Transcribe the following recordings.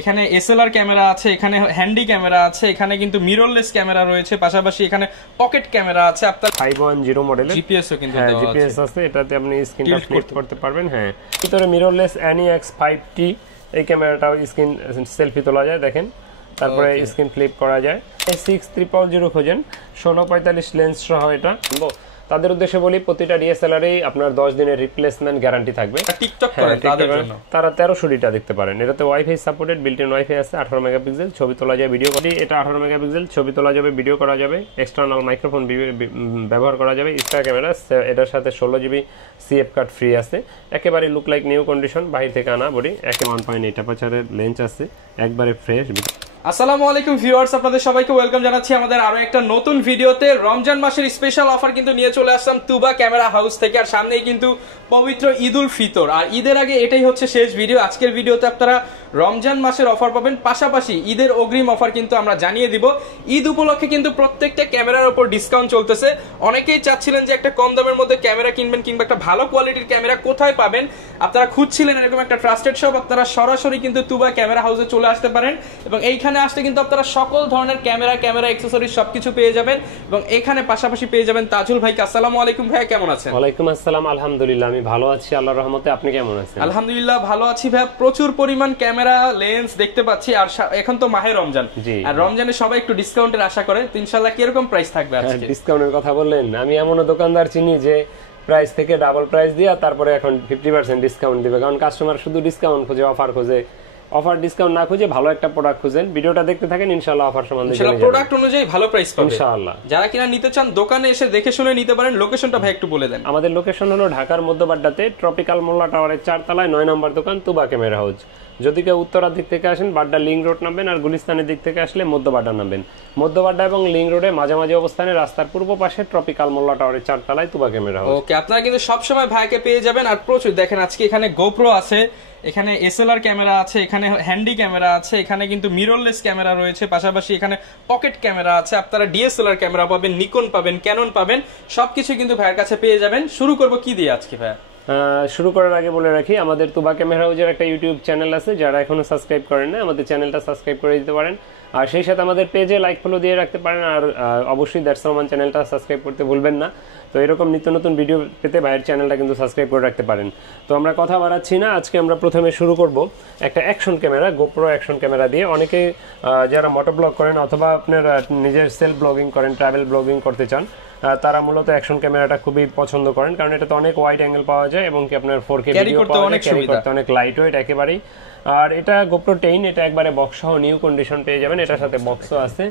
এখানে SLR camera আছে, এখানে হ্যান্ডি ক্যামেরা আছে, এখানে কিন্তু মিররলেস ক্যামেরা রয়েছে, পাশাপাশি এখানে পকেট ক্যামেরা আছে। আপনার 510 মডেলের জিপিএস ও কিন্তু দেওয়া আছে। জিপিএস আছে, এটাতে আপনি স্ক্রিনটা ফ্লিপ করতে পারবেন। হ্যাঁ, ভিতরে মিররলেস NEX5T এই ক্যামেরাটাও স্ক্রিন সেলফি তোলা যায়, দেখেন। তারপরে স্ক্রিন ফ্লিপ করা যায়। 6000 খোঁজেন 1645 লেন্স সহ এটা। তাদের উদ্দেশ্যে বলি, প্রতিটা ডিএসএলআরই আপনার 10 দিনের রিপ্লেসমেন্ট গ্যারান্টি থাকবে। টিকটক করেন তাদের জন্য তারা 1300 দেখতে পারেন। এটাতে wifi supported, built in wifi আছে, 18 মেগাপিক্সেল, ছবি তোলা যায়, ভিডিও করি। এটা 18 মেগাপিক্সেল, ছবি তোলা যাবে, ভিডিও করা যাবে, এক্সটার্নাল মাইক্রোফোন ব্যবহার করা যাবে। স্টার ক্যামেরা, এটার সাথে 16 জিবি সিএফ কার্ড ফ্রি আছে। একেবারে লুক লাইক নিউ কন্ডিশন, বাইরে থেকে আনা বডি। 1.8 অ্যাপারচারের লেন্স আছে, একবারে ফ্রেশ। আসসালামু আলাইকুম ভিউয়ার্স, আপনাদের সবাইকে ওয়েলকাম জানাচ্ছি আমাদের আরো একটা নতুন ভিডিওতে। রমজান মাসের স্পেশাল অফার কিন্তু নিয়ে চলে আসলাম তুবা ক্যামেরা হাউস থেকে। আর সামনেই কিন্তু পবিত্র ঈদুল ফিতর, আর ঈদের আগে এটাই হচ্ছে শেষ ভিডিও। আজকের ভিডিওতে আপনারা রমজান মাসের অফার পাবেন, পাশাপাশি ঈদের অগ্রিম অফার কিন্তু আমরা জানিয়ে দিব। ঈদ উপলক্ষে কিন্তু প্রত্যেকটা ক্যামেরার উপর ডিসকাউন্ট চলতেছে। অনেকেই চাচ্ছিলেন যে একটা কম দামের মধ্যে ক্যামেরা কিনবেন, কিংবা একটা ভালো কোয়ালিটির ক্যামেরা কোথায় পাবেন, আপনারা খুঁজছিলেন এরকম একটা ট্রাস্টেড শপ, আপনারা সরাসরি কিন্তু তুবা ক্যামেরা হাউসে চলে আসতে পারেন। এবং এইখানে আসলে কিন্তু আপনারা সকল ধরনের ক্যামেরা অ্যাকসেসরিজ সবকিছু পেয়ে যাবেন। এবং এখানে পাশাপাশি পেয়ে যাবেন তাজুল ভাইকে। আসসালামু আলাইকুম ভাই, কেমন আছেন? ওয়ালাইকুম আসসালাম, আলহামদুলিল্লাহ আমি ভালো আছি আল্লাহর রহমতে। আপনি কেমন আছেন? আলহামদুলিল্লাহ ভালো আছি ভাই। প্রচুর পরিমাণ ক্যামেরা লেন্স দেখতে পাচ্ছি, আর এখন তো মাহে রমজান, আর রমজানে সবাই একটু ডিসকাউন্টের আশা করে। তো ইনশাআল্লাহ কি রকম প্রাইস থাকবে আজকে? ডিসকাউন্টের কথা বললেন, আমি এমনও দোকানদার চিনি যে প্রাইস থেকে ডাবল প্রাইস দিয়া তারপরে এখন 50% ডিসকাউন্ট দিবে। কারণ কাস্টমার শুধু ডিসকাউন্ট খোঁজে, অফার খোঁজে। অফার ডিসকাউন্ট না খুঁজে ভালো একটা প্রোডাক্ট খুঁজেন। ভিডিওটা দেখতে থাকেন, ইনশাআল্লাহ অফার সম্বন্ধে জেনে যাবেন। প্রোডাক্ট অনুযায়ী ভালো প্রাইস পাবেন ইনশাআল্লাহ। যারা কিনা নিতে চান দোকানে এসে দেখে শুনে নিতে পারেন। লোকেশনটা ভাই একটু বলে দেন। আমাদের লোকেশন হলো ঢাকার মধ্যবাড্ডাতে ট্রপিক্যাল মোল্লা টাওয়ারের 4 তলায় 9 নম্বর দোকান তুবা ক্যামেরা হাউস। যদি কেউ উত্তরার দিক থেকে আসেন বাড্ডা লিংক রোড নামবেন, আর গুলিস্তানের দিক থেকে আসলে মধ্যবাড্ডা নামবেন। মধ্যবাড্ডা এবং লিংক রোডে মাঝামাঝি অবস্থানে রাস্তার পূর্ব পাশে ট্রপিক্যাল মোল্লা টাওয়ারের 4 তলায় তুবা ক্যামেরা হাউস। ওকে, আপনারা কিন্তু সবসময় ভাইকে পেয়ে যাবেন। আর প্রচুর দেখেন, আজকে এখানে গোপ্রো আছে, এখানে এসএলআর ক্যামেরা আছে, এখানে হ্যান্ডি ক্যামেরা আছে, এখানে কিন্তু মিররলেস ক্যামেরা রয়েছে, পাশাপাশি এখানে পকেট ক্যামেরা আছে। আপনারা ডিএসএলআর ক্যামেরা পাবেন, নিকন পাবেন, ক্যানন পাবেন, সবকিছু কিন্তু ভাইয়ের কাছে পেয়ে যাবেন। শুরু করব কি দিয়ে আজকে ভাই? শুরু করার আগে বলে রাখি, আমাদের তুবা ক্যামেরা হাউসের একটা ইউটিউব চ্যানেল আছে, যারা এখনো সাবস্ক্রাইব করেন না আমাদের চ্যানেলটা সাবস্ক্রাইব করে দিতে পারেন। আর সেই সাথে আমাদের পেজে লাইক ফলো দিয়ে রাখতে পারেন। আর অবশ্যই দ্যাটস রহমান চ্যানেলটা সাবস্ক্রাইব করতে ভুলবেন না। তো এরকম নিত্য নতুন ভিডিও পেতে ভাইয়ের চ্যানেলটা কিন্তু সাবস্ক্রাইব করে রাখতে পারেন। তো আমরা কথা বাড়াচ্ছি না, আজকে আমরা প্রথমে শুরু করব একটা action camera, GoPro action camera দিয়ে। অনেকে যারা মোটো ব্লগ করেন অথবা আপনার নিজের সেলফ ব্লগিং করেন, ট্রাভেল ব্লগিং করতে চান, তারা মূলত অ্যাকশন ক্যামেরাটা খুবই পছন্দ করেন। কারণ এটাতে অনেক ওয়াইড অ্যাঙ্গেল পাওয়া যায় এবং কি আপনার 4K ভিডিও পাওয়া যায়, ক্যারি করতে অনেক লাইট ওয়েট একেবারেই। আর এটা গোপ্রো 10, এটা একবারে বক্স সহ নিউ কন্ডিশন পেয়ে যাবেন, এটার সাথে বক্সও আছে।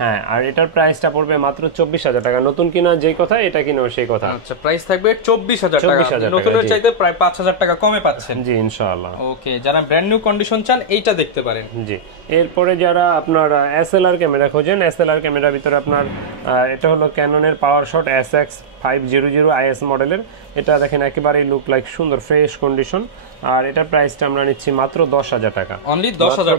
হ্যাঁ, আর এটার প্রাইসটা পড়বে মাত্র 24,000 টাকা। নতুন কিনা যেই কথা, এটা কিনা সেই কথা। আচ্ছা, প্রাইস থাকবে 24,000 টাকা, নতুনের চাইতে প্রায় 5,000 টাকা কমে পাচ্ছেন। জি ইনশাআল্লাহ। ওকে, যারা ব্র্যান্ড নিউ কন্ডিশন চান এইটা দেখতে পারেন। জি, এরপরে যারা আপনার এসএলআর ক্যামেরা খোঁজেন, এসএলআর ক্যামেরার ভিতরে আপনার এটা হলো ক্যাননের পাওয়ার শট SX500 IS মডেলের। এটা দেখেন একেবারে লুক লাইক সুন্দর ফ্রেশ কন্ডিশন। আর এটার প্রাইসটা আমরা নিচ্ছি মাত্র 10,000 টাকা। অনলি 10,000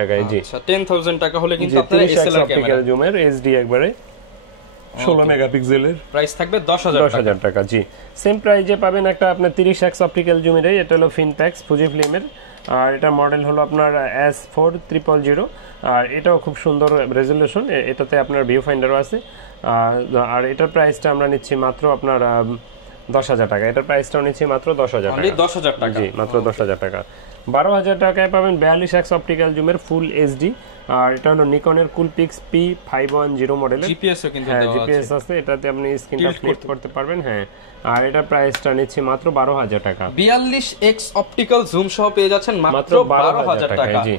টাকা। জি, আচ্ছা 10,000 টাকা হলে কিন্তু আপনারা এসএলআর ক্যামেরা জুমের HD একবারে 16 মেগাপিক্সেলের প্রাইস থাকবে 10,000 টাকা। জি, সেম প্রাইজে পাবেন একটা আপনার 30x অপটিক্যাল জুমের। এটা হলো ফিনপ্যাক্স ফুজি ফিল্মের। আর এটা মডেল হলো আপনার S4000। আর এটাও খুব সুন্দর রেজলিউশন, এটাতে আপনার ভিউ ফাইন্ডারও আছে। আর এটার প্রাইসটা আমরা নিচ্ছি মাত্র আপনার 10,000 টাকা। এটার প্রাইসটাও নিচ্ছি মাত্র 10,000 টাকা। 10,000 টাকা। জি, মাত্র 10,000 টাকা। 12,000 টাকায় পাবেন 42x অপটিক্যাল জুমের ফুল HD। আর এটা হলো নিকনের কুলপিক্স P510 মডেলের। জিপিএস ও কিন্তু দেওয়া আছে। জিপিএস আছে, এটাতে আপনি স্ক্রিনটা ফ্লিপ করতে পারবেন। হ্যাঁ, আর এটা প্রাইসটা নিচ্ছি মাত্র 12,000 টাকা। 42x অপটিক্যাল জুম সহ পেয়ে যাচ্ছেন মাত্র 12,000 টাকা। জি,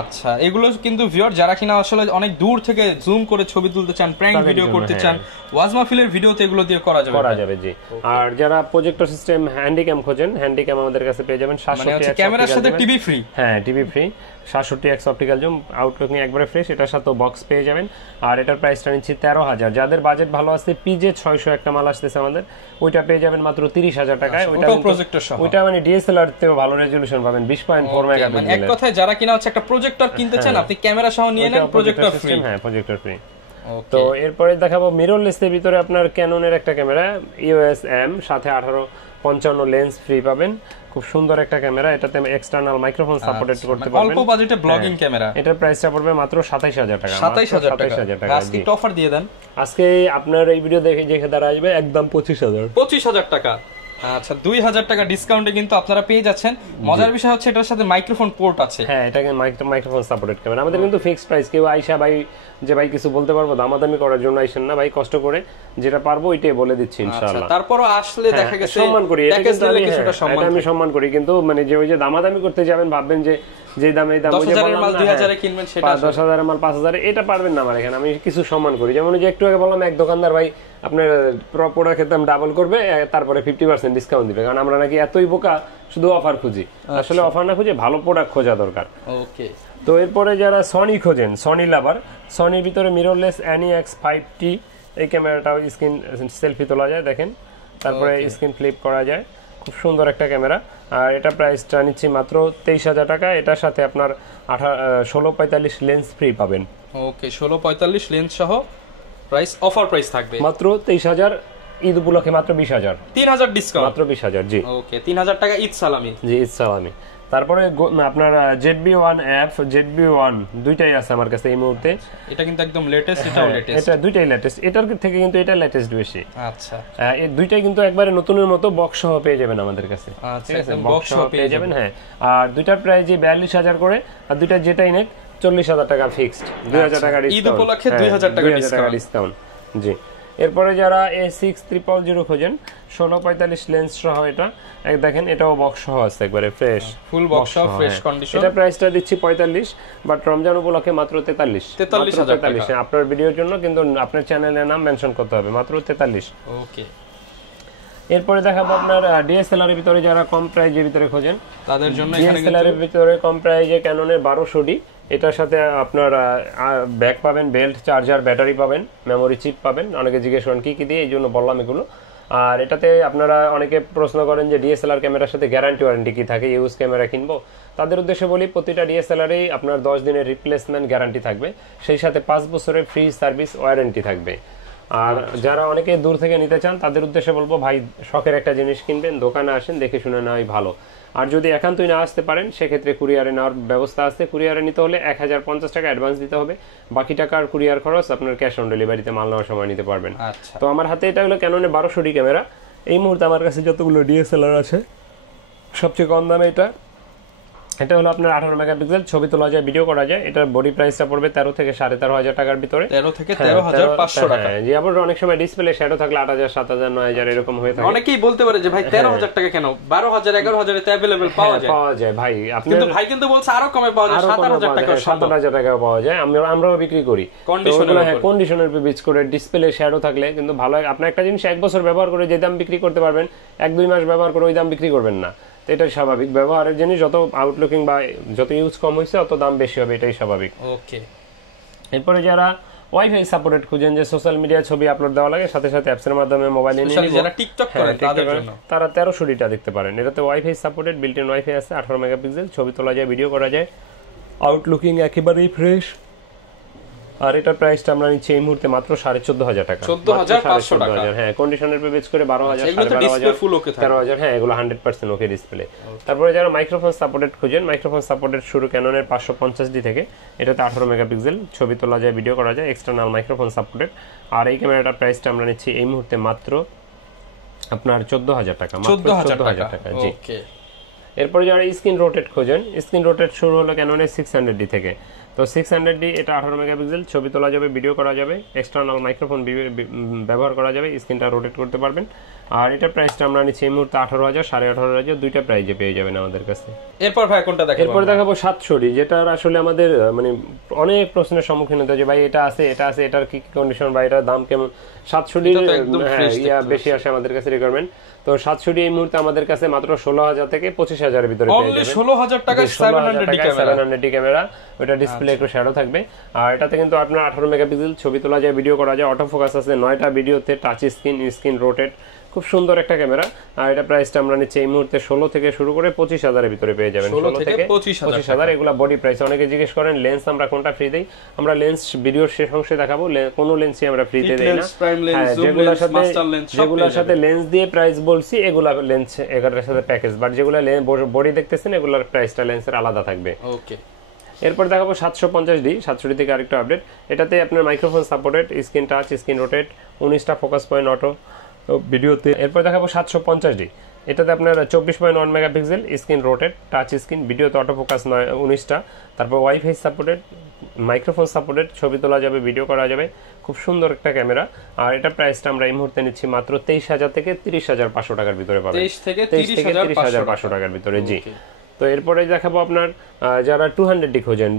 আচ্ছা, এগুলো কিন্তু ভিউয়ার যারা কিনা আসলে অনেক দূর থেকে জুম করে ছবি তুলতে চান, প্র্যাঙ্ক ভিডিও করতে চান, ওয়াজ মাহফিলের ভিডিওতে এগুলো দিয়ে করা যাবে। জি, আর যারা প্রজেক্টর সিস্টেম হ্যান্ডিক্যাম খোঁজেন, হ্যান্ডিক্যাম আমাদের কাছে পেয়ে যাবেন 67x ক্যামেরার সাথে টিভি ফ্রি। হ্যাঁ, TV free. 67x optical zoom, আউটলুকিং একবারে ফ্রেশ, এটার সাথে বক্স পেয়ে যাবেন। আর এটার প্রাইসটা নিচ্ছি 13,000। যাদের বাজেট ভালো আছে, PJ 600 একটা মাল আসতেছে আমাদের, ওইটা পেয়ে যাবেন মাত্র 30,000 টাকায়। ওইটা মানে ডিএসএলআর তেও ভালো রেজলিউশন পাবেন, 20.4 মেগাপিক্সেল। এক কথায় যারা কিনা হচ্ছে একটা প্রজেক্টর কিনতে চান, আপনি ক্যামেরা সহ নিয়ে নেন, প্রজেক্টর ফ্রি। হ্যাঁ, প্রজেক্টর ফ্রি। তো এরপরে দেখাবো মিররলেসের ভিতরে আপনার ক্যাননের একটা ক্যামেরা EOS M, সাথে 18 55 লেন্স ফ্রি পাবেন। খুব সুন্দর একটা ক্যামেরা, এটাতে এক্সটার্নাল মাইক্রোফোন সাপোর্টেড করতে পারবেন। অল্প বাজেটে ব্লগিং ক্যামেরা। এটার প্রাইসটা পড়বে মাত্র 27000 টাকা। 27000 টাকা। আজকে একটু অফার দিয়ে দেন। আজকে আপনার এই ভিডিও দেখে যে দ্বারা আসবে একদম 25000 টাকা। আচ্ছা 2000 টাকা ডিসকাউন্টে কিন্তু আপনারা পেয়ে যাচ্ছেন। মজার বিষয় হচ্ছে এটার সাথে মাইক্রোফোন পোর্ট আছে। হ্যাঁ, এটাকে মাইক্রোফোন সাপোর্টেড ক্যামেরা। আমাদের কিন্তু ফিক্সড প্রাইস, কেউ আইসা ভাই যে ভাই কিছু বলতে পারবো দামাদামি করার জন্য আইসেন না ভাই, কষ্ট করে যেটা পারবো ওইটাই বলে দিচ্ছি ইনশাআল্লাহ। তারপরও আসলে দেখা গেছে সম্মান করি, এটা কিন্তু আমি সম্মান করি, কিন্তু মানে যে ওই যে দামাদামি করতে যাবেন ভাববেন যে দামে এই দাম, 10000 এর মাল 2000 এ কিনবেন সেটা 10000 এর মাল 5000 এটা পারবেন না আমার এখানে। আমি কিছু সম্মান করি, যেমন যে একটু আগে বললাম এক দোকানদার ভাই আপনার প্রোডাক্ট খেতাম ডাবল করবে, তারপরে 50% ডিসকাউন্ট দিবে, কারণ আমরা নাকি এতই বোকা শুধু অফার খুঁজি। আসলে অফার না খুঁজে ভালো প্রোডাক্ট খোঁজা দরকার। ওকে। তো এরপরে যারা সনি খোঁজেন, সনি লাভার, সনির ভিতরে মিররলেস NEX 5T, এই ক্যামেরাটাও স্ক্রিন সেলফি তোলা যায় দেখেন, তারপরে স্ক্রিন ফ্লিপ করা যায়, খুব সুন্দর একটা ক্যামেরা। আর এটা প্রাইসটা নিচ্ছি মাত্র 23000 টাকা। এটার সাথে আপনার 1645 লেন্স ফ্রি পাবেন। ওকে, 1645 লেন্স সহ প্রাইস, অফার প্রাইস থাকবে মাত্র 23000। ঈদ উপলক্ষে মাত্র 20000, 3000 ডিসকাউন্ট, মাত্র 20000। জি ওকে, 3000 টাকা ঈদ সালামি। জি, ঈদ সালামি। তারপরে আপনার ZB1 অ্যাপ, ZB1 দুইটাই আছে আমার কাছে এই মুহূর্তে। এটা কিন্তু একদম লেটেস্ট, এটাও লেটেস্ট। এটা দুইটাই লেটেস্ট, এটার থেকে কিন্তু এটা লেটেস্ট বেশি। আচ্ছা, এই দুইটাই কিন্তু একবারে নতুনের মতো বক্স সহ পেয়ে যাবেন আমাদের কাছে। ঠিক আছে, বক্স সহ পেয়ে যাবেন। হ্যাঁ, আর দুইটার প্রাইস 42000 করে, আর দুইটা যেটাই নেক 40000 টাকা ফিক্সড, 2000 টাকা ডিসকাউন্ট। ঈদ উপলক্ষে 2000 টাকা ডিসকাউন্ট। জি। এরপরে যারা A6000 খোঁজেন, 1645 লেন্স সহ, এটা দেখেন এটাও বক্স সহ আছে, একবারে ফ্রেশ, ফুল বক্স সহ, ফ্রেশ কন্ডিশন। এটা প্রাইসটা দিচ্ছি 45, বাট রমজান উপলক্ষে মাত্র 43000 টাকা। আপনার ভিডিওর জন্য, কিন্তু আপনার চ্যানেলের নাম মেনশন করতে হবে, মাত্র 43। ওকে। এরপরে দেখাবো আপনার DSLR এর ভিতরে যারা কম প্রাইজের ভিতরে খোঁজেন, তাদের জন্য এখানে DSLR এর ভিতরে কম প্রাইজে ক্যাননের 1200D, এটার সাথে আপনার ব্যাগ পাবেন, বেল্ট, চার্জার, ব্যাটারি পাবেন, মেমোরি চিপ পাবেন। অনেকে জিজ্ঞেস করেন কি কি দিয়ে, এই জন্য বললাম এগুলো। আর এটাতে আপনারা অনেকে প্রশ্ন করেন যে DSLR ক্যামেরার সাথে গ্যারান্টি ওয়ারেন্টি কি থাকে, ইউজ ক্যামেরা কিনবো। তাদের উদ্দেশ্যে বলি, প্রতিটা DSLR-এই আপনার 10 দিনের রিপ্লেসমেন্ট গ্যারান্টি থাকবে, সেই সাথে 5 বছরের ফ্রি সার্ভিস ওয়ারেন্টি থাকবে। আর যারা অনেকে দূর থেকে নিতে চান তাদের উদ্দেশ্যে বলবো, ভাই শখের একটা জিনিস কিনবেন, দোকানে আসেন, দেখে শুনে নেওয়াই ভালো। আর যদি একান্তই না আসতে পারেন, সেক্ষেত্রে কুরিয়ারে নেওয়ার ব্যবস্থা আছে। কুরিয়ারে নিতে হলে 1050 টাকা অ্যাডভান্স দিতে হবে, বাকি টাকার কুরিয়ার খরচ আপনার ক্যাশ অন ডেলিভারিতে মাল নেওয়ার সময় নিতে পারবেন। তো আমার হাতে এটা হলো ক্যাননের 1200D ক্যামেরা। এই মুহূর্তে আমার কাছে যতগুলো DSLR আছে, সবচেয়ে কম দামে এটা হলো আপনার 18 মেগাপিক্সেল, ছবি তোলা যায়, ভিডিও করা যায়। এটার বডি প্রাইসটা পড়বে 13 থেকে 13500 টাকার ভিতরে, 13 থেকে 13500 টাকা। জি, আবার অনেক সময় ডিসপ্লে শ্যাডো থাকলে 8000, 7000, 9000 এরকম হয়ে থাকে। অনেকেই বলতে পারে যে ভাই 13000 টাকা কেন, 12000, 11000 এতে अवेलेबल পাওয়া যায় ভাই। আপনি কিন্তু বলছে আরো কমে পাওয়া যায়, 17000 টাকা, 17000 টাকাও পাওয়া যায়। আমরাও বিক্রি করি কন্ডিশনের উপর বেচ করে। ডিসপ্লে শ্যাডো থাকলে কিন্তু ভালো। আপনি একটা জিনিস 1 বছর ব্যবহার করে যে দাম বিক্রি করতে পারবেন, 1-2 মাস ব্যবহার করে ওই দাম বিক্রি করবেন না। এটাই স্বাভাবিক, ব্যবহারের জিনিস যত আউটলুকিং বা যত ইউজ কম হয়েছে অত দাম বেশি হবে, এটাই স্বাভাবিক। ওকে। এরপরে যারা ওয়াইফাই সাপোর্টেড খুঁজেন, যে সোশ্যাল মিডিয়ায় ছবি আপলোড দেওয়া লাগে, সাথে সাথে অ্যাপসের মাধ্যমে মোবাইলে নিয়ে যারা টিকটক করেন তাদের জন্য তারা 1300Dটা দেখতে পারেন। এটাতে wifi supported, built in wifi আছে, 18 মেগাপিক্সেল, ছবি তোলা যায়, ভিডিও করা যায়, আউটলুকিং একেবারেই ফ্রেশ। আর এটার প্রাইসটা আমরা নিচ্ছি এই মুহূর্তে মাত্র 14500 টাকা, 14500 টাকা। হ্যাঁ, কন্ডিশনের পে বেচ করে 12000, এগুলো তো ডিসপ্লে ফুল ওকে থাকে, 13000। হ্যাঁ, এগুলো 100% ওকে ডিসপ্লে। তারপরে যারা মাইক্রোফোন সাপোর্টেড খুঁজেন, মাইক্রোফোন সাপোর্টেড শুরু ক্যাননের 550D থেকে। এটাতে 18 মেগাপিক্সেল, ছবি তোলা যায়, ভিডিও করা যায়, এক্সটার্নাল মাইক্রোফোন সাপোর্টেড। আর এই ক্যামেরাটার প্রাইসটা আমরা নিচ্ছি এই মুহূর্তে মাত্র আপনার 14000 টাকা, মাত্র 14000 টাকা। জি। এরপর যারা স্ক্রিন রোটেট খোঁজেন, স্ক্রিন রোটেট শুরু হলো ক্যাননের 600D থেকে। তো 600D, এটা 18 মেগাপিক্সেল, ছবি তোলা যাবে, ভিডিও করা যাবে, এক্সটার্নাল মাইক্রোফোন ব্যবহার করা যাবে, স্ক্রিনটা রোটেট করতে পারবেন। আর এটা প্রাইসটা আমরা নিচ্ছি এই মুহূর্তে 18000, 18500, দুইটা প্রাইজে পেয়ে যাবেন আমাদের কাছে। এরপর ভাই কোনটা দেখাবো? এরপর দেখাবো 700D, যেটার আসলে আমাদের মানে অনেক প্রশ্নের সম্মুখীন হতে হয় যে ভাই এটা আছে, এটার কি কন্ডিশন বা এটার দাম কেমন। 700D বেশি আসে আমাদের কাছে রিকোয়ারমেন্ট। তো 700D এই মুহূর্তে আমাদের কাছে মাত্র 16000 থেকে 25000 এর ভিতরে পেয়ে যাবেন। 16000 টাকা 700D ক্যামেরা, ওটা ডিসপ্লে একটু শ্যাডো থাকবে। আর এটাতে কিন্তু আপনার 18 মেগাপিক্সেল, ছবি তোলা যায়, ভিডিও করা যায়, অটো ফোকাস আছে, 9টা ভিডিওতে টাচ স্ক্রিন রোটেট, খুব সুন্দর একটা ক্যামেরা। আর এটা প্রাইসটা আমরা নিচ্ছি এই মুহূর্তে 16 থেকে শুরু করে 25,000 এর ভিতরে পেয়ে যাবেন। 16 থেকে 25,000 এগুলা বডি প্রাইস। অনেকে জিজ্ঞেস করেন লেন্স আমরা কোনটা ফ্রি দেই, আমরা লেন্স ভিডিওর শেষ অংশে দেখাবো, কোনো লেন্সই আমরা ফ্রিতে দেই না। যেগুলোর সাথে লেন্স দিয়ে প্রাইস বলছি এগুলা লেন্স এটার সাথে প্যাকেজ, বাট যেগুলা বডি দেখতেছেন এগুলার প্রাইসটা লেন্সের আলাদা থাকবে। ওকে, এরপর দেখাবো 750D। 750D থেকে আরেকটা আপডেট, এটাতে আপনার microphone supported, screen touch, screen rotate, 19টা ফোকাস পয়েন্ট অটো ভিডিওতে। এরপর দেখাবো 750D, এটাতে আপনার 24.1 megapixel, screen rotate, touch screen, ভিডিওতে অটো ফোকাস 19টা, তারপর ওয়াইফাই সাপোর্টেড, মাইক্রোফোন সাপোর্টেড, ছবি তোলা যাবে, ভিডিও করা যাবে, খুব সুন্দর একটা ক্যামেরা। আর এটা প্রাইসটা আমরা এই মুহূর্তে নিচ্ছি মাত্র 23,000 থেকে 30,500 টাকার ভিতরে পাবেন। 23 থেকে 30,500 টাকার ভিতরে। জি, তো এরপরে দেখাবো আপনার যারা 200D খোঁজেন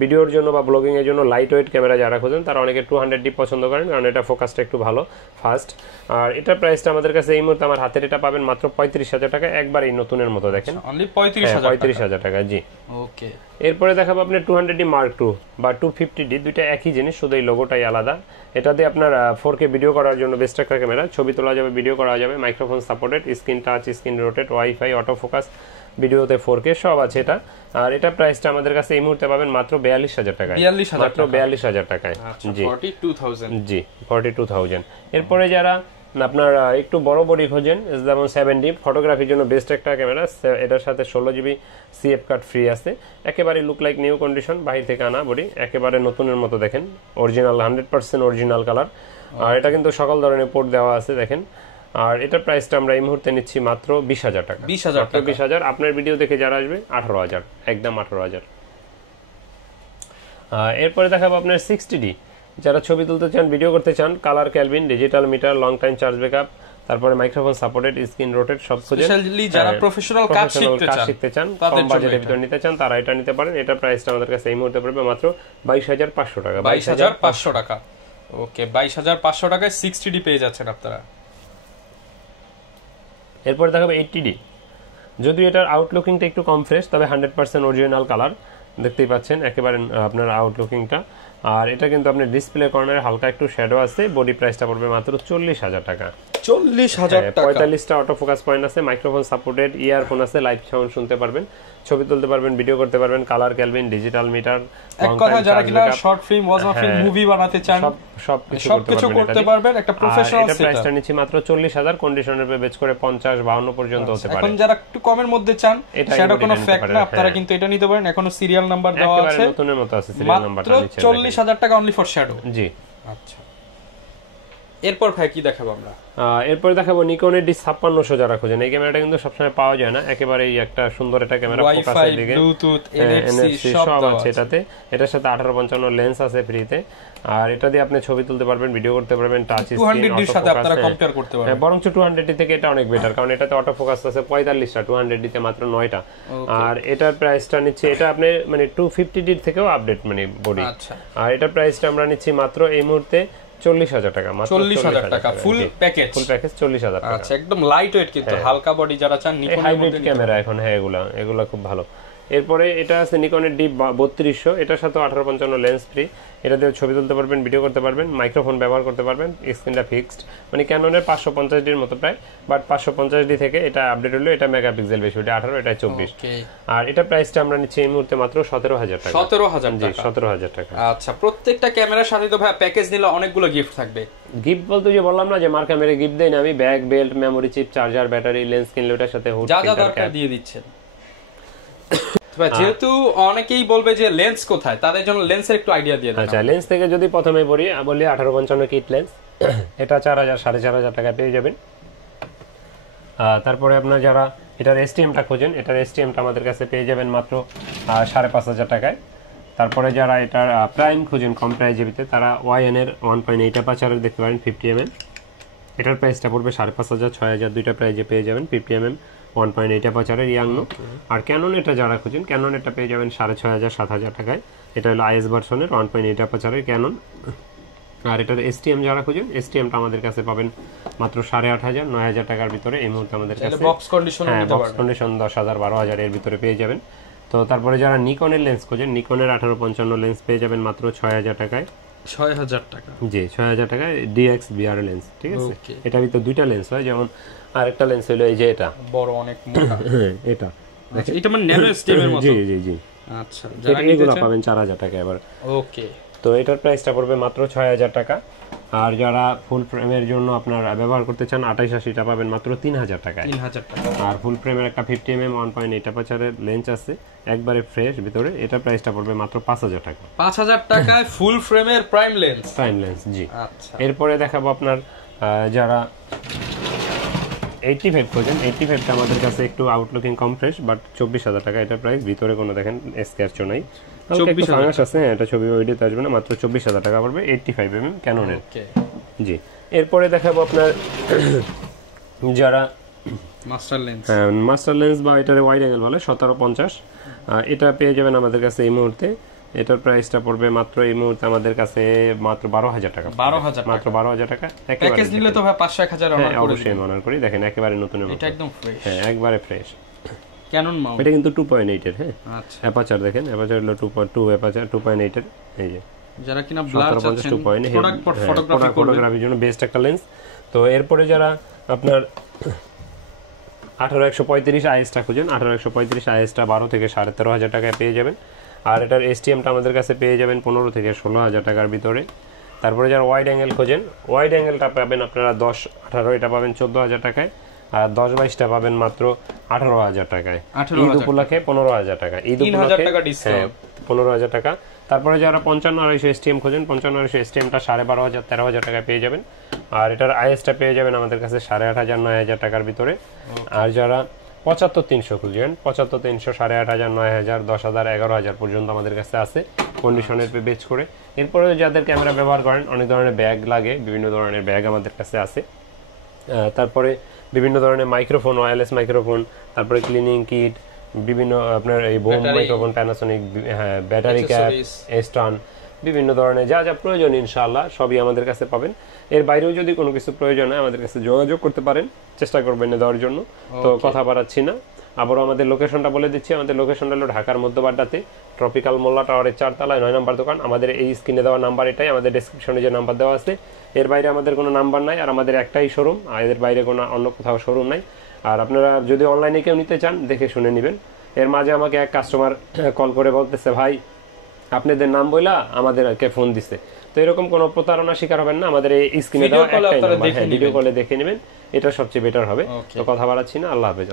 ভিডিওর জন্য বা ব্লগিং এর জন্য, লাইট ওয়েট ক্যামেরা যারা খোঁজেন তারা অনেকে 200D পছন্দ করেন, কারণ এটা ফোকাসটা একটু ভালো, ফাস্ট। আর এটার প্রাইসটা আমাদের কাছে এই মুহূর্তে আমার হাতের এটা পাবেন মাত্র 35,000 টাকা, একবার এই নতুনের মতো দেখেন, অনলি 35,000 টাকা। জি, ওকে। এরপরে দেখাবো আপনার 200D Mark II বা 250D, দুইটা একই জিনিস, শুধু এই লোগোটাই আলাদা। এটাতে আপনার 4K ভিডিও করার জন্য বেস্ট একটা ক্যামেরা, ছবি তোলা যাবে, ভিডিও করা যাবে, microphone supported, screen touch, screen rotate, wifi, auto focus, ভিডিওতে 4K সব আছে এটা। আর এটা প্রাইসটা আমাদের কাছে এই মুহূর্তে পাবেন মাত্র 42,000 টাকায়, মাত্র 42,000 টাকায়। জি, 42,000। জি, 42,000। এরপরে যারা আপনার একটু বড় বডি খোঁজেন, যেমন 7D ফটোগ্রাফির জন্য বেস্ট একটা ক্যামেরা, এটার সাথে 16GB CF কার্ড ফ্রি আছে, একেবারে লুক লাইক নিউ কন্ডিশন, বাহির থেকে আনা বডি, একেবারে নতুনের মতো দেখেন, অরিজিনাল 100% অরিজিনাল কালার। আর এটা কিন্তু সকল ধরনের পোর্ট দেওয়া আছে দেখেন। আর এটার প্রাইসটা আমরা এই মুহূর্তে নিচ্ছি মাত্র 20,000 টাকা। 20,000। আপনার ভিডিও দেখে যারা আসবে 18,000, একদম 18,000। এরপরে দেখাবো আপনার 60D, যারা ছবি তুলতে চান, ভিডিও করতে চান, colour kelvin, digital meter, long time charge backup, তারপরে মাইক্রোফোন সাপোর্টেড, স্ক্রিন রোটেট, সব খুঁজে যারা প্রফেশনাল কাজ শিখতে চান, কম বাজেটের ভিতর নিতে চান, তারা এটা নিতে পারেন। এটা প্রাইসটা আমাদের কাছে এই মুহূর্তে পড়বে মাত্র 22,500 টাকা। 22,500 টাকা। ওকে, 22,500 টাকায় 60D পেয়ে যাচ্ছেন আপনারা। এরপর দেখাবো 80D, যদিও এটার আউটলুকিংটা একটু কম ফ্রেশ, তবে 100% অরিজিনাল কালার, দেখতেই পাচ্ছেন একেবারে আপনার আউটলুকিংটা। আর এটা কিন্তু আপনার ডিসপ্লে কর্নারে হালকা একটু শ্যাডো আছে, বডি প্রাইসটা পড়বে মাত্র 40,000 টাকা। 40,000 টাকা। 45টা অটো ফোকাস পয়েন্ট আছে, মাইক্রোফোন সাপোর্টেড, ইয়ারফোন আছে, লাইভ সাউন্ড শুনতে পারবেন, ছবি তুলতে পারবেন, ভিডিও করতে পারবেন, কালার ক্যালভিন, ডিজিটাল মিটার, এক কথা যারা কিনা শর্ট ফিল্ম, ওয়াজ ফিল্ম, মুভি বানাতে চান, সবকিছু করতে পারবেন, একটা প্রফেশনাল সেটআপ। এটা প্রাইসটা নিচ্ছি মাত্র 40,000, কন্ডিশনের উপরে বেচ করে 50-52 পর্যন্ত হতে পারে। এখন যারা একটু কমের মধ্যে চান, সেটা কোনো ফ্যাক্ট না, আপনারা কিন্তু এটা নিতে পারেন। এখনো সিরিয়াল নাম্বার দেওয়া আছে, একেবারে নতুনের মতো আছে, সিরিয়াল নাম্বারটা নিচে 40,000 টাকা অনলি ফর শ্যাডো। জি, আচ্ছা। এরপর ভাই কি দেখাবো আমরা? এরপর দেখাবো নিকনের D5600, যারা খোঁজেন। এই ক্যামেরাটা কিন্তু সবসময় পাওয়া যায় না, একেবারে একটা সুন্দর একটা ক্যামেরা, ফোকাসের দিকে ব্লুটুথ, NFC সব আছে এটাতে। এটার সাথে 1855 লেন্স আছে ফ্রিতে। আর এটা দিয়ে আপনি ছবি তুলতে পারবেন, ভিডিও করতে পারবেন, টাচ স্ক্রিন, 200D এর সাথে আপনারা কম্পেয়ার করতে পারবেন। বরং 200D থেকে এটা অনেক বেটার, কারণ এটাতে অটো ফোকাস আছে 45টা, 200D তে মাত্র 9টা। আর এটার প্রাইসটা নিচ্ছে, এটা আপনি মানে 250D থেকেও আপডেট মানে বডি। আচ্ছা। আর এটার প্রাইসটা আমরা নিচ্ছি মাত্র এই মুহূর্তে 40,000 টাকা, মাত্র 40,000 টাকা ফুল প্যাকেজ। 40,000 টাকা। আচ্ছা, একদম লাইট ওয়েট কিন্তু হালকা বডি যারা চান, নিকনের মধ্যে ক্যামেরা এখন। হ্যাঁ, এগুলা খুব ভালো। এরপরে এটা আছে নিকনের D3200, এটার সাথে 1855 লেন্স ফ্রি, এটা দিয়ে ছবি তুলতে পারবেন, ভিডিও করতে পারবেন, মাইক্রোফোন ব্যবহার করতে পারবেন, স্ক্রিনটা ফিক্সড, মানে ক্যাননের 550D এর মতো প্রায়, বাট 550D থেকে এটা আপডেট হলো, এটা মেগাপিক্সেল বেশি, এটা 18, এটা 24। আর এটা প্রাইসটা আমরা নিচ্ছি এই মুহূর্তে মাত্র 17,000 টাকা। 17,000 টাকা। 17,000 টাকা। আচ্ছা, প্রত্যেকটা ক্যামেরার সাথে তো ভাই প্যাকেজ নিলে অনেকগুলো গিফট থাকবে। গিফট বলতে যে বললাম না যে মার্কা মেরে গিফট দেই না আমি, bag, belt, memory chip, charger, battery, lens কিনলে ওটার সাথে হুড, যা যা দরকার দিয়ে দিচ্ছেন। যেহেতু অনেকেই বলবে যে লেন্স কোথায়, তাদের জন্য লেন্সের একটু আইডিয়া দিয়ে দেন। আচ্ছা, লেন্স থেকে যদি প্রথমে বলি 1855 কিট লেন্স, এটা 4,000 4,500 টাকা পেয়ে যাবেন। তারপরে আপনার যারা এটার এসটিএমটা খোঁজেন, এটার এসটিএমটা আমাদের কাছে পেয়ে যাবেন মাত্র 5,500 টাকায়। তারপরে যারা এটার প্রাইম খোঁজেন কম প্রাইস জিবিতে, তারা ওয়াইএন এর 1.8 অ্যাপারচারের দেখতে পারেন 50mm, এটার প্রাইসটা পড়বে 5,500 6,000, দুইটা প্রাইজে পেয়ে যাবেন 50mm 1.8 অ্যাপারচারের ইয়াংনো। আর ক্যানন এটা যারা খুঁজেন, ক্যানন এটা পেয়ে যাবেন 6,500 7,000 টাকায়। এটা হলো আইএস ভার্সনের 1.8 অ্যাপারচারের ক্যানন। আর এটার এসটিএম যারা খুঁজেন, এসটিএমটা আমাদের কাছে পাবেন মাত্র 8,500 9,000 টাকার ভিতরে এই মুহূর্তে আমাদের কাছে। বক্স কন্ডিশন নিতে পারবেন, 10,000 12,000 এর ভিতরে পেয়ে যাবেন। তো তারপরে যারা নিকনের লেন্স খোঁজেন, নিকনের 1855 লেন্স পেয়ে যাবেন মাত্র 6,000 টাকায়। 6000 টাকা। জি 6000 টাকা ডিএক্স বিআর লেন্স, ঠিক আছে। এটা ভিতর দুইটা লেন্স হয়, যেমন আরেকটা লেন্স হলো এই যে এটা বড় অনেক মোটা। এটা আচ্ছা এটা মানে ন্যানো স্টেমের মতো। জি জি জি। আচ্ছা যারা এগুলো পাবেন 4000 টাকা এবার। ওকে, তো এটার প্রাইসটা পড়বে মাত্র 6000 টাকা। আর যারা ফুল ফ্রেমের জন্য আপনার ব্যবহার করতে চান 2880টা পাবেন মাত্র 3000 টাকায়। 3000 টাকা। আর ফুল ফ্রেমের একটা 50mm 1.8 অ্যাপারচারের লেন্স আছে একবারে ফ্রেশ ভিতরে, এটা প্রাইসটা পড়বে মাত্র 5000 টাকা। 5000 টাকায় ফুল ফ্রেমের প্রাইম লেন্স। প্রাইম লেন্স জি। আচ্ছা এরপরে দেখাবো আপনার যারা 85 খোঁজেন, 85টা আমাদের কাছে একটু আউটলুকিং কম ফ্রেশ, বাট 24000 টাকা এটা প্রাইস। ভিতরে কোনো দেখেন স্ক্র্যাচও নাই, 24000 আছে। হ্যাঁ এটা ছবি ওইডিতে আসবে না, মাত্র 24000 টাকা পড়বে 85mm ক্যাননের। জি। এরপরে দেখাবো আপনার যারা মাস্টার লেন্স, মাস্টার লেন্স বা এটারে ওয়াইড অ্যাঙ্গেল বলে 1750, এটা পেয়ে যাবেন আমাদের কাছে এই মুহূর্তে। এটার প্রাইসটা পড়বে মাত্র এই মুহূর্তে আমাদের কাছে মাত্র 12000 টাকা। 12000 মাত্র 12000 টাকা। প্যাকেজ নিলে তো ভাই 5-1000 অনার করে অবশ্যই অনার করি। দেখেন একেবারে নতুন, এটা একদম ফ্রেশ। হ্যাঁ একবারে ফ্রেশ ক্যানন মাউন্ট। এটা কিন্তু 2.8 এর। হ্যাঁ আচ্ছা অ্যাপারচার দেখেন, অ্যাপারচার হলো 2.2 অ্যাপারচার 2.8 এর। এই যে যারা কিনা ব্লার চাচ্ছেন প্রোডাক্ট ফটোগ্রাফির জন্য বেস্ট একটা লেন্স। তো এরপরে যারা আপনার 18135 আইএসটা খুঁজেন, 18135 আইএসটা 12 থেকে 13500 টাকায় পেয়ে যাবেন। আর এটার এসটিএমটা আমাদের কাছে পেয়ে যাবেন 15 থেকে 16000 টাকার ভিতরে। তারপরে যারা ওয়াইড অ্যাঙ্গেল খোঁজেন, ওয়াইড অ্যাঙ্গেলটা পাবেন আপনারা 10-18 এটা পাবেন 14000 টাকায়। আর 10-22টা পাবেন মাত্র 18000 টাকায়। ঈদ উপলক্ষে 15000 টাকা। ঈদ উপলক্ষে 15000 টাকা। তারপরে যারা 55-250 এসটিএম খোঁজেন, 55-250 এসটিএমটা 12500-13000 টাকায় পেয়ে যাবেন। আর এটার আইএসটা পেয়ে যাবেন আমাদের কাছে 8500-9000 টাকার ভিতরে। আর যারা 75-300 খুঁজেন, 75-300 8500, 9000, 10000, 11000 পর্যন্ত আমাদের কাছে আছে কন্ডিশনের বেচ করে। এরপরে যাদের ক্যামেরা ব্যবহার করেন, অনেক ধরনের ব্যাগ লাগে, বিভিন্ন ধরনের ব্যাগ আমাদের কাছে আছে। তারপরে বিভিন্ন ধরনের মাইক্রোফোন, ওয়্যারলেস মাইক্রোফোন, তারপরে ক্লিনিং কিট, বিভিন্ন আপনার এই বোম মাইক্রোফোন, প্যানাসোনিক, হ্যাঁ ব্যাটারি ক্যাপ, এস্টার্ন, বিভিন্ন ধরনের যা যা প্রয়োজন ইনশাআল্লাহ সবই আমাদের কাছে পাবেন। এর বাইরেও যদি কোনো কিছু প্রয়োজন হয় আমাদের কাছে যোগাযোগ করতে পারেন, চেষ্টা করবেন দেওয়ার জন্য। তো কথা বাড়াচ্ছি না, আবারও আমাদের লোকেশনটা বলে দিচ্ছি। আমাদের লোকেশনটা হলো ঢাকার মধ্যবাড্ডাতে ট্রপিক্যাল মোল্লা টাওয়ারের 4 তলায় 9 নম্বর দোকান। আমাদের এই স্ক্রিনে দেওয়া নাম্বার এটাই, আমাদের ডেসক্রিপশনে যে নাম্বার দেওয়া আছে এর বাইরে আমাদের কোনো নাম্বার নাই। আর আমাদের একটাই শোরুম, আর এর বাইরে কোনো অন্য কোথাও শোরুম নাই। আর আপনারা যদি অনলাইনে কেউ নিতে চান দেখে শুনে নেবেন। এর মাঝে আমাকে এক কাস্টমার কল করে বলতেছে, ভাই আপনাদের নাম বইলা আমাদেরকে ফোন দিছে। তো এরকম কোনো প্রতারণা শিকার হবেন না, আমাদের এই স্ক্রিনে দেওয়া একটাই নাম্বার, ভিডিও কলে দেখে নেবেন, এটা সবচেয়ে বেটার হবে। তো কথা বাড়াচ্ছি না, আল্লাহ হাফেজ।